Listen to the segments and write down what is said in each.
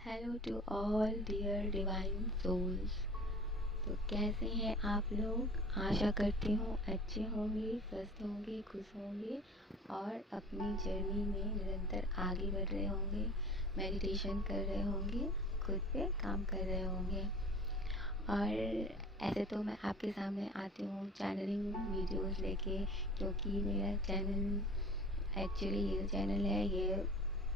Hello to all dear divine souls. तो कैसे हैं आप लोग? आशा करती हूँ अच्छे होंगे, स्वस्थ होंगे, खुश होंगे और अपनी जर्नी में निरंतर आगे बढ़ रहे होंगे, मेडिटेशन कर रहे होंगे, खुद पे काम कर रहे होंगे। और ऐसे तो मैं आपके सामने आती हूँ चैनलिंग वीडियोस लेके, क्योंकि मेरा चैनल एक्चुअली ये चैनल है, ये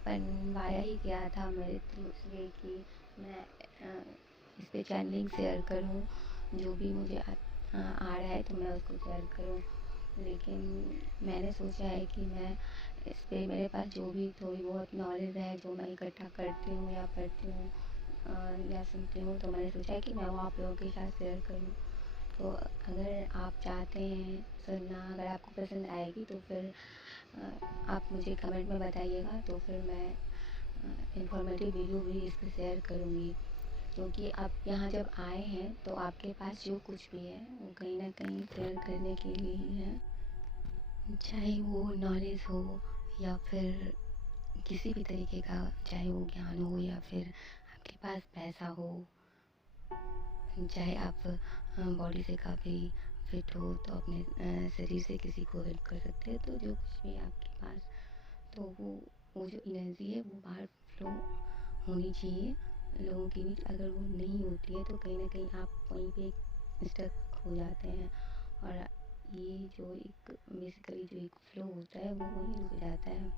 बनवाया ही गया था मेरे थ्रू से कि मैं इस पे चैनलिंग शेयर करूँ, जो भी मुझे आ रहा है तो मैं उसको शेयर करूँ। लेकिन मैंने सोचा है कि मैं इस पे मेरे पास जो भी थोड़ी बहुत नॉलेज है, जो मैं इकट्ठा करती हूँ या पढ़ती हूँ या सुनती हूँ, तो मैंने सोचा है कि मैं वो आप लोगों के साथ शेयर करूँ। तो अगर आप चाहते हैं सुनना, अगर आपको पसंद आएगी तो फिर आप मुझे कमेंट में बताइएगा, तो फिर मैं इंफॉर्मेटिव वीडियो भी इस पर शेयर करूँगी। क्योंकि आप यहाँ जब आए हैं तो आपके पास जो कुछ भी है वो कहीं ना कहीं शेयर करने के लिए ही है, चाहे वो नॉलेज हो या फिर किसी भी तरीके का, चाहे वो ज्ञान हो या फिर आपके पास पैसा हो, चाहे आप बॉडी से काफ़ी फिट हो तो अपने शरीर से किसी को हेल्प कर सकते हैं। तो जो कुछ भी आपके पास, तो वो जो एनर्जी है वो बाहर फ्लो होनी चाहिए लोगों के बीच। अगर वो नहीं होती है तो कहीं ना कहीं आप वहीं पे स्टक हो जाते हैं, और ये जो एक बेसिकली जो एक फ्लो होता है वो वहीं रुक जाता है।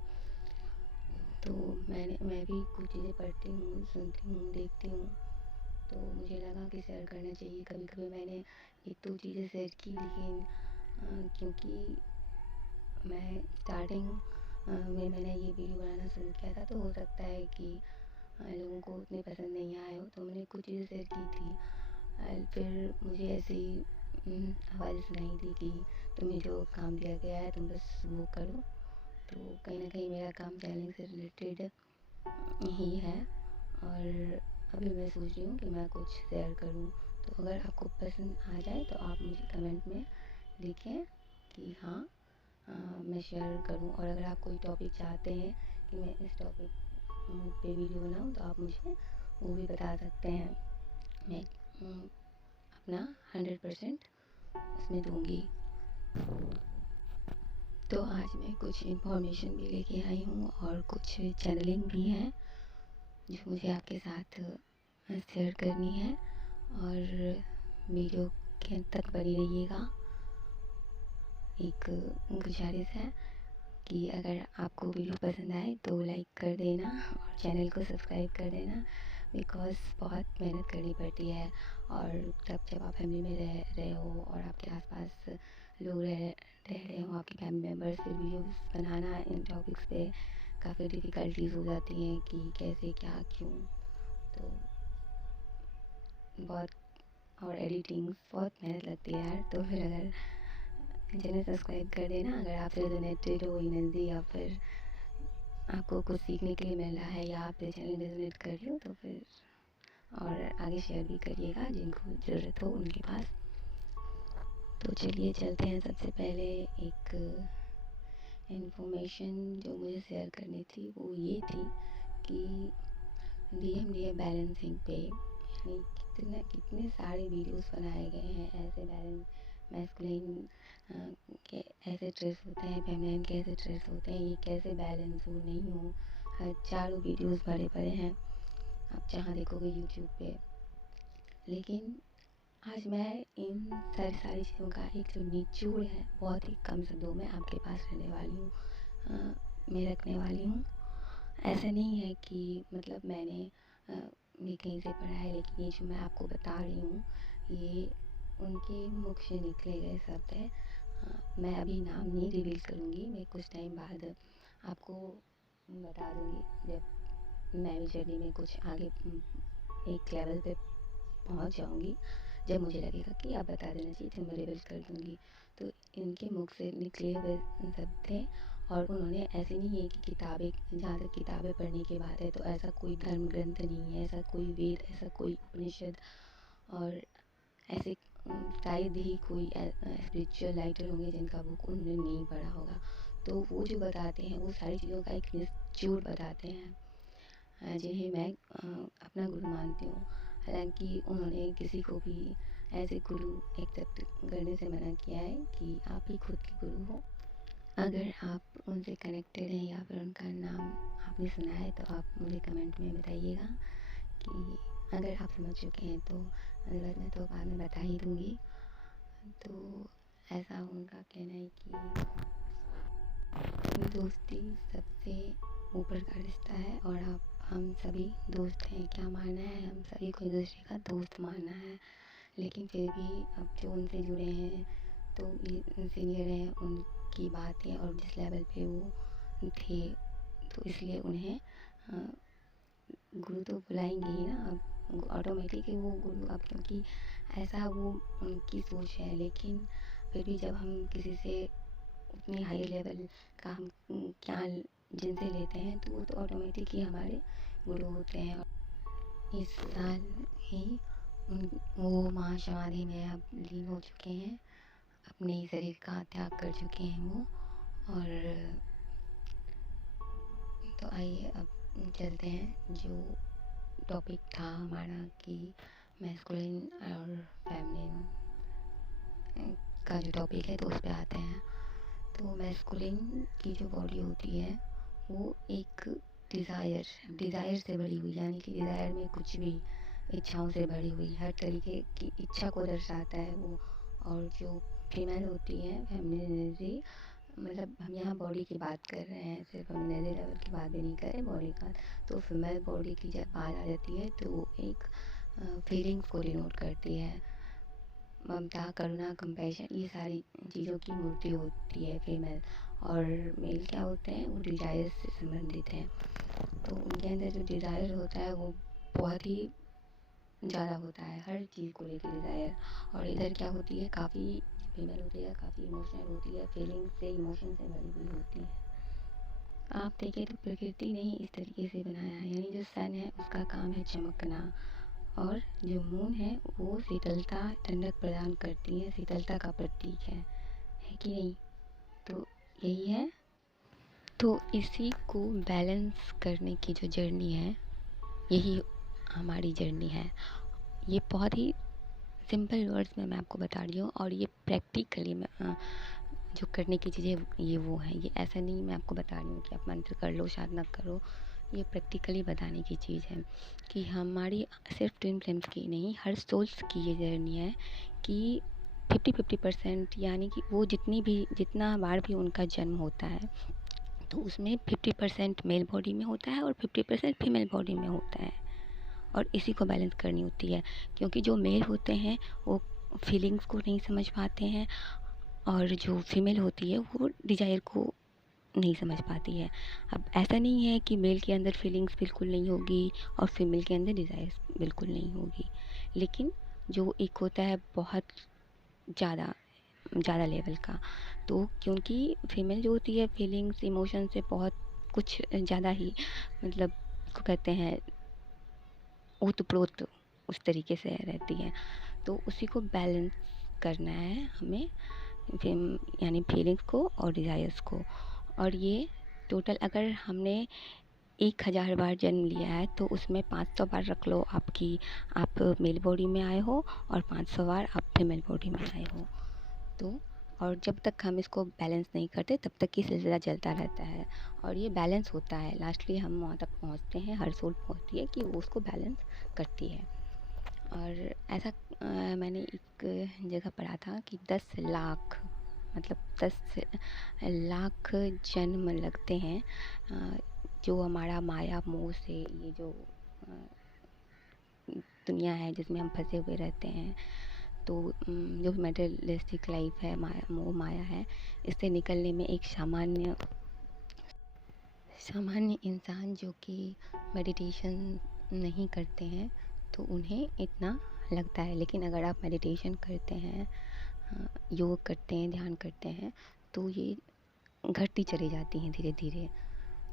तो मैं भी कुछ चीज़ें पढ़ती हूँ, सुनती हूँ, देखती हूँ, तो मुझे लगा कि शेयर करना चाहिए। कभी कभी मैंने एक दो चीज़ें शेयर की, लेकिन क्योंकि मैं स्टार्टिंग में मैंने ये वीडियो बनाना शुरू किया था, तो हो सकता है कि लोगों को उतने पसंद नहीं आए हो, तो मैंने कुछ चीज़ें शेयर की थी। फिर मुझे ऐसी आवाज़ सुनाई दी कि तुम्हें जो काम दिया गया है तुम बस वो करो। तो कहीं ना कहीं मेरा काम चैनलिंग से रिलेटेड ही है, और अभी मैं सोच रही हूँ कि मैं कुछ शेयर करूँ। तो अगर आपको पसंद आ जाए तो आप मुझे कमेंट में लिखें कि हाँ, मैं शेयर करूँ। और अगर आप कोई टॉपिक चाहते हैं कि मैं इस टॉपिक पे वीडियो बनाऊँ तो आप मुझे वो भी बता सकते हैं। मैं अपना 100% उसमें दूँगी। तो आज मैं कुछ इन्फॉर्मेशन भी लेके आई हूँ और कुछ चैनलिंग भी है जो मुझे आपके साथ शेयर करनी है, और वीडियो के अंत तक बनी रहिएगा। एक गुजारिश है कि अगर आपको वीडियो पसंद आए तो लाइक कर देना और चैनल को सब्सक्राइब कर देना, बिकॉज़ बहुत मेहनत करनी पड़ती है। और जब आप फैमिली में रह रहे हो और आपके आसपास लोग रह रहे हो, आपके फैमिली मेम्बर्स, फिर वीडियोस बनाना इन टॉपिक्स पे काफ़ी डिफ़िकल्टीज़ हो जाती हैं कि कैसे, क्या, क्यों। तो बहुत, और एडिटिंग बहुत मेहनत लगती है यार। तो फिर अगर चैनल सब्सक्राइब कर देना, अगर आपसे रिलेटेड हो एनर्जी या फिर आपको कुछ सीखने के लिए मिल रहा है या आपसे चैनल रेजोनेट कर रही हो, तो फिर और आगे शेयर भी करिएगा जिनको ज़रूरत हो उनके पास। तो चलिए चलते हैं। सबसे पहले एक इन्फॉर्मेशन जो मुझे शेयर करनी थी वो ये थी कि डीएमडीए बैलेंसिंग पे यानी कितने सारे वीडियोस बनाए गए हैं ऐसे बैलेंस, मैस्कुलिन के ऐसे ट्रेस होते हैं, फेमिनिन के ऐसे ट्रेस होते हैं, ये कैसे बैलेंस हो नहीं हो। हज़ारों वीडियोस भरे पड़े हैं, आप जहाँ देखोगे यूट्यूब पे। लेकिन आज मैं इन सारी चीज़ों का एक जो निचोड़ है बहुत ही कम शब्दों में आपके पास रहने वाली हूँ, मैं रखने वाली हूँ। ऐसा नहीं है कि मतलब मैंने ये कहीं से पढ़ा है, लेकिन ये जो मैं आपको बता रही हूँ ये उनके मुख से निकले गए शब्द है। मैं अभी नाम नहीं रिवील करूँगी, मैं कुछ टाइम बाद आपको बता दूँगी जब मैं भी जर्नी में कुछ आगे एक लेवल पे पहुंच जाऊंगी, जब मुझे लगेगा कि आप बता देना चाहिए तो मैं रिवील कर दूंगी। तो इनके मुख से निकले हुए शब्द थे, और उन्होंने ऐसे नहीं है कि किताबें, जहाँ तक किताबें पढ़ने की बात है तो ऐसा कोई धर्म ग्रंथ नहीं है, ऐसा कोई वेद, ऐसा कोई उपनिषद, और ऐसे शायद ही कोई स्पिरिचुअल राइटर होंगे जिनका बुक उन्होंने नहीं पढ़ा होगा। तो वो जो बताते हैं वो सारी चीज़ों का एक निचोड़ बताते हैं। जिन्हें मैं अपना गुरु मानती हूँ। हालाँकि उन्होंने किसी को भी एज़ ए गुरु एक्सेप्ट करने से मना किया है कि आप ही खुद के गुरु हो। अगर आप उनसे कनेक्टेड हैं या फिर उनका नाम आपने सुना है तो आप मुझे कमेंट में बताइएगा कि अगर आप समझ चुके हैं तो, अदरवाइज़ मैं तो बाद में बता ही दूँगी। तो ऐसा उनका कहना है कि दोस्ती सबसे ऊपर का रिश्ता है और हम सभी दोस्त हैं। क्या मानना है, हम सभी को एक दूसरे का दोस्त मानना है। लेकिन फिर भी अब जो उनसे जुड़े हैं तो ये सीनियर हैं, उनकी बातें और जिस लेवल पे वो थे तो इसलिए उन्हें गुरु तो बुलाएंगे ही ना। अब ऑटोमेटिक ही वो गुरु, अब क्योंकि ऐसा वो उनकी सोच है। लेकिन फिर भी जब हम किसी से उतनी हाई लेवल का हम ज्ञान जिनसे लेते हैं तो वो तो ऑटोमेटिक ही हमारे गुरु होते हैं। इस साल ही वो महासमाधि में अब लीन हो चुके हैं, अपने शरीर का त्याग कर चुके हैं वो। और तो आइए अब चलते हैं, जो टॉपिक था हमारा कि मैस्कुलिन और फेमिनिन का जो टॉपिक है तो उस पे आते हैं। तो मैस्कुलिन की जो बॉडी होती है वो एक डिज़ायर से भरी हुई, यानी कि डिज़ायर में कुछ भी इच्छाओं से भरी हुई हर तरीके की इच्छा को दर्शाता है वो। और जो फीमेल होती है फेमिनिन एनर्जी, मतलब हम यहाँ बॉडी की बात कर रहे हैं, सिर्फ हम एनर्जी लेवल की बात भी नहीं कर रहे, बॉडी का। तो फीमेल बॉडी की जब बात आ जाती है तो वो एक फीलिंग्स को डिनोट करती है। ममता, करुणा, कंपैशन, ये सारी चीज़ों की मूर्ति होती है फीमेल। और मेल क्या होते हैं, वो डिज़ायर से संबंधित हैं। तो उनके अंदर जो डिज़ायर होता है वो बहुत ही ज़्यादा होता है, हर चीज़ को लेकर डिज़ायर। और इधर क्या होती है, काफ़ी फीमेल होती है, काफ़ी इमोशनल होती है, फीलिंग से इमोशन से भरी हुई होती है। आप देखें तो प्रकृति ने ही इस तरीके से बनाया है, यानी जो सन है उसका काम है चमकना, और जो मून है वो शीतलता, ठंडक प्रदान करती है, शीतलता का प्रतीक है कि नहीं? तो यही है। तो इसी को बैलेंस करने की जो जर्नी है, यही हमारी जर्नी है। ये बहुत ही सिंपल वर्ड्स में मैं आपको बता रही हूँ, और ये प्रैक्टिकली मैं जो करने की चीज़ें ये वो है। ये ऐसा नहीं मैं आपको बता रही हूँ कि आप मंत्र कर लो, साधना करो। ये प्रैक्टिकली बताने की चीज़ है कि हमारी सिर्फ ट्विन फ्लेम्स की नहीं, हर सोल्स की ये जर्नी है कि 50-50%, यानी कि वो जितना बार भी उनका जन्म होता है तो उसमें 50% मेल बॉडी में होता है और 50% फीमेल बॉडी में होता है। और इसी को बैलेंस करनी होती है, क्योंकि जो मेल होते हैं वो फीलिंग्स को नहीं समझ पाते हैं, और जो फीमेल होती है वो डिज़ायर को नहीं समझ पाती है। अब ऐसा नहीं है कि मेल के अंदर फीलिंग्स बिल्कुल नहीं होगी और फीमेल के अंदर डिज़ायर्स बिल्कुल नहीं होगी, लेकिन जो एक होता है बहुत ज़्यादा ज़्यादा लेवल का। तो क्योंकि फीमेल जो होती है फीलिंग्स इमोशन से बहुत कुछ ज़्यादा ही, मतलब उसको कहते हैं ओतप्रोत, उस तरीके से रहती है। तो उसी को बैलेंस करना है हमें, यानी फीलिंग्स को और डिज़ायर्स को। और ये टोटल अगर हमने 1000 बार जन्म लिया है तो उसमें 500 बार रख लो आपकी, आप मेल बॉडी में आए हो, और 500 बार आप फीमेल बॉडी में आए हो। तो और जब तक हम इसको बैलेंस नहीं करते तब तक ये सिलसिला चलता रहता है, और ये बैलेंस होता है। लास्टली हम वहाँ तक पहुँचते हैं, हर सोल पहुँचती है कि वो उसको बैलेंस करती है। और ऐसा मैंने एक जगह पढ़ा था कि 10 लाख, मतलब 10 लाख जन्म लगते हैं जो हमारा माया मोह से, ये जो दुनिया है जिसमें हम फंसे हुए रहते हैं, तो जो मटेरियलिस्टिक लाइफ है, माया मोह माया है, इससे निकलने में एक सामान्य इंसान जो कि मेडिटेशन नहीं करते हैं तो उन्हें इतना लगता है। लेकिन अगर आप मेडिटेशन करते हैं, योग करते हैं, ध्यान करते हैं, तो ये घटती चली जाती हैं धीरे धीरे।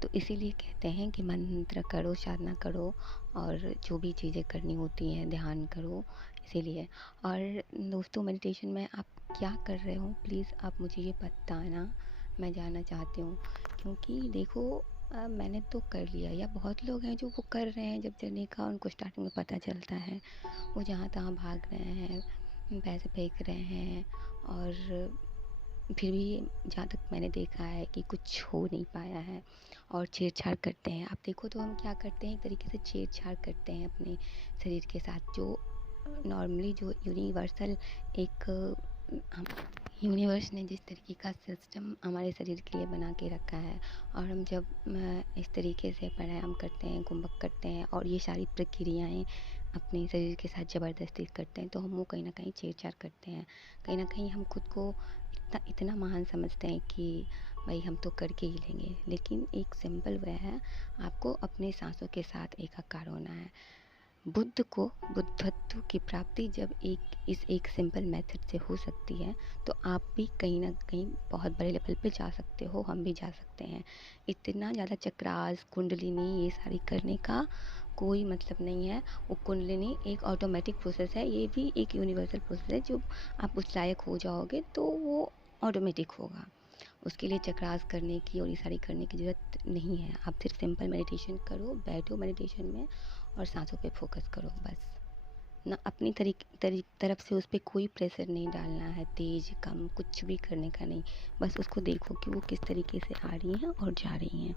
तो इसीलिए कहते हैं कि मंत्र करो, साधना करो, और जो भी चीज़ें करनी होती हैं ध्यान करो, इसीलिए। और दोस्तों, मेडिटेशन में आप क्या कर रहे हो प्लीज़ आप मुझे ये बताना, मैं जानना चाहती हूँ। क्योंकि देखो, मैंने तो कर लिया, या बहुत लोग हैं जो वो कर रहे हैं जब जर्नी का उनको स्टार्टिंग में पता चलता है, वो जहाँ तहाँ भाग रहे हैं, पैसे फेंक रहे हैं, और फिर भी जहाँ तक मैंने देखा है कि कुछ हो नहीं पाया है, और छेड़छाड़ करते हैं। आप देखो तो हम क्या करते हैं, एक तरीके से छेड़छाड़ करते हैं अपने शरीर के साथ, जो नॉर्मली जो यूनिवर्सल एक हम यूनिवर्स ने जिस तरीके का सिस्टम हमारे शरीर के लिए बना के रखा है, और हम जब इस तरीके से प्राणायाम करते हैं, कुंभक करते हैं, और ये सारी प्रक्रियाएं अपने शरीर के साथ ज़बरदस्ती करते हैं, तो हम वो कहीं ना कहीं छेड़छाड़ करते हैं। कहीं ना कहीं हम खुद को इतना इतना महान समझते हैं कि भाई हम तो करके ही लेंगे। लेकिन एक सिंपल वे है, आपको अपने सांसों के साथ एकाकार होना है। बुद्ध को बुद्धत्व की प्राप्ति जब एक सिंपल मेथड से हो सकती है, तो आप भी कहीं ना कहीं बहुत बड़े लेवल पे जा सकते हो, हम भी जा सकते हैं। इतना ज़्यादा चक्रास, कुंडलिनी, ये सारी करने का कोई मतलब नहीं है। वो कुंडलिनी एक ऑटोमेटिक प्रोसेस है, ये भी एक यूनिवर्सल प्रोसेस है। जो आप उस लायक हो जाओगे तो वो ऑटोमेटिक होगा। उसके लिए चक्रास करने की और ये सारी करने की ज़रूरत नहीं है। आप सिर्फ सिंपल मेडिटेशन करो, बैठो मेडिटेशन में और सांसों पे फोकस करो बस। ना अपनी तरफ से उस पर कोई प्रेशर नहीं डालना है, तेज कम कुछ भी करने का नहीं। बस उसको देखो कि वो किस तरीके से आ रही हैं और जा रही हैं।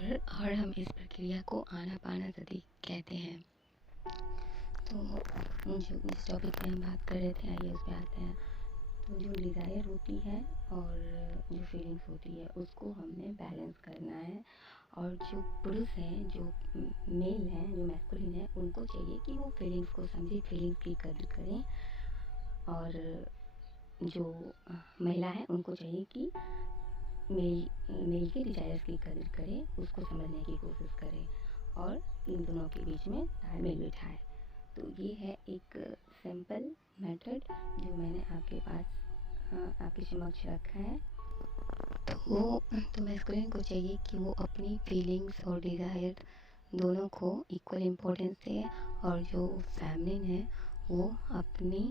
और हम इस प्रक्रिया को आनापाना सती कहते हैं। तो जो जिस टॉपिक में हम बात कर रहे थे, आइए उस पर आते हैं। तो जो डिज़ायर होती है और जो फीलिंग्स होती है, उसको हमने बैलेंस करना है। और जो पुरुष हैं, जो मेल हैं, जो मैस्कुलिन हैं, उनको चाहिए कि वो फीलिंग्स को समझे, फीलिंग्स की कदर करें। और जो महिला है, उनको चाहिए कि मेल के डिज़ायर्स की कदर करें, उसको समझने की कोशिश करें, और इन दोनों के बीच में तालमेल बिठाएं। तो ये है एक सिंपल मेथड जो मैंने आपके पास आपके समक्ष रखा है। तो मैस्कुलिन को चाहिए कि वो अपनी फीलिंग्स और डिज़ायर दोनों को इक्वल इम्पोर्टेंस दे, और जो फेमिनिन है वो अपनी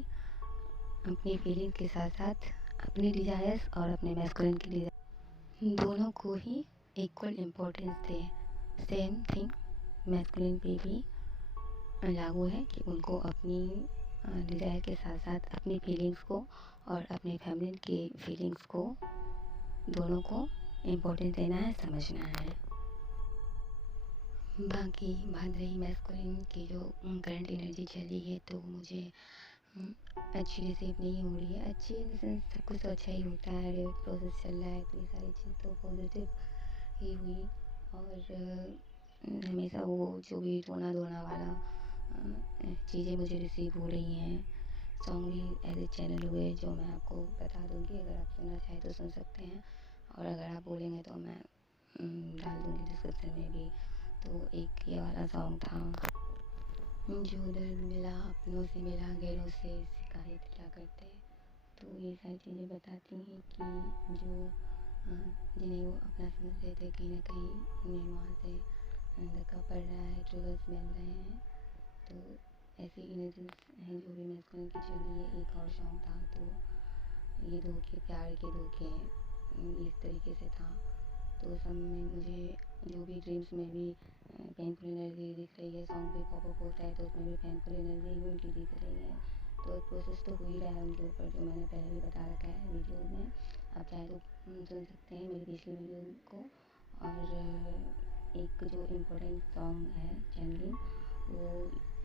अपनी फीलिंग के साथ साथ अपनी डिज़ायर्स और अपने मैस्कुलिन की डिज़ायर दोनों को ही इक्वल इम्पोर्टेंस दे। सेम थिंग मैस्कुलिन पे भी लागू है कि उनको अपनी डिज़ायर के साथ साथ अपनी फीलिंग्स को और अपने फेमिनिन के फीलिंग्स को दोनों को इम्पोर्टेंस देना है, समझना है। बाकी बात रही मैस्कुलिन की, जो करंट एनर्जी चली है तो मुझे अच्छी रिसीव नहीं हो रही है। अच्छी इन द सेंस सब कुछ तो अच्छा ही होता है, प्रोसेस चल रहा है, तो ये सारी चीज़ तो पॉजिटिव ही हुई। और हमेशा वो जो भी रोना धोना वाला चीज़ें मुझे रिसीव हो रही हैं। सॉन्ग भी ऐसे चैनल हुए जो मैं आपको बता दूँगी, अगर आप सुनना चाहें तो सुन सकते हैं, और अगर आप बोलेंगे तो मैं डाल दूँगी डिस्क्रिप्शन में भी। तो एक ये वाला सॉन्ग था, जो दर्द मिला अपनों से मिला गैरों से शिकायत क्या करते। तो ये सारी चीज़ें बताती हैं कि जो जिन्हें वो अपना समझ रहे थे, कहीं ना कहीं उन्हें वहाँ से धक्का पड़ रहा है, ट्रिगर्स मिल रहे हैं। तो ऐसी इमेजेस हैं जो भी मैस्कुलिन की चली है। एक और सॉन्ग था, तो ये धोखे प्यार के धोखे इस तरीके से था। तो सब में मुझे जो भी ड्रीम्स में भी पेनफुल एनर्जी दिख रही है, सॉन्ग भी पॉप अप होता है तो उसमें भी पेनफुल एनर्जी ही उनकी दिख रही है। तो एक प्रोसेस तो हो ही रहा है उनके ऊपर, जो मैंने पहले भी बता रखा है वीडियो में। आप चाहे तो सुन सकते हैं मेरी पिछली वीडियो को। और एक जो इम्पोर्टेंट सॉन्ग है चैनलिंग, वो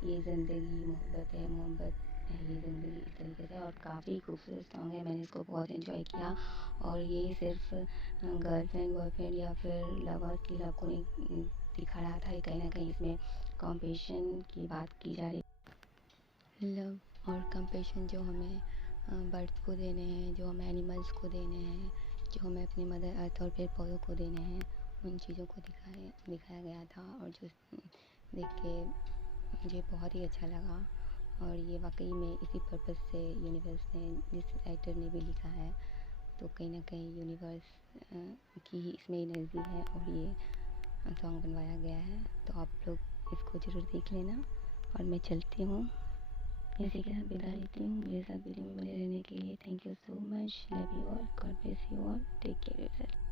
ये ज़िंदगी मोहब्बत है, मोहब्बत है ये ज़िंदगी, इस तरीके से। और काफ़ी खूबसूरत सॉन्ग है, मैंने इसको बहुत एंजॉय किया। और ये सिर्फ गर्लफ्रेंड बॉयफ्रेंड या फिर लवर्स की लव को नहीं दिखा रहा था, कहीं ना कहीं इसमें कॉम्पेशन की बात की जा रही। लव और कंपेशन जो हमें बर्ड्स को देने हैं, जो हमें एनिमल्स को देने हैं, जो हमें अपनी मदर अर्थ और पेड़ पौधों को देने हैं, उन चीज़ों को दिखाया गया था। और जो देख के मुझे बहुत ही अच्छा लगा। और ये वाकई में इसी पर्पस से यूनिवर्स ने, जिस राइटर ने भी लिखा है, तो कहीं ना कहीं यूनिवर्स की ही इसमें एनर्जी है, और ये सॉन्ग बनवाया गया है। तो आप लोग इसको ज़रूर देख लेना। और मैं चलती हूँ, इसी के साथ विदा लेती हूँ। मेरे साथ वीडियो में बने रहने के लिए thank you so much. Love you all, God bless you all, take care yourself.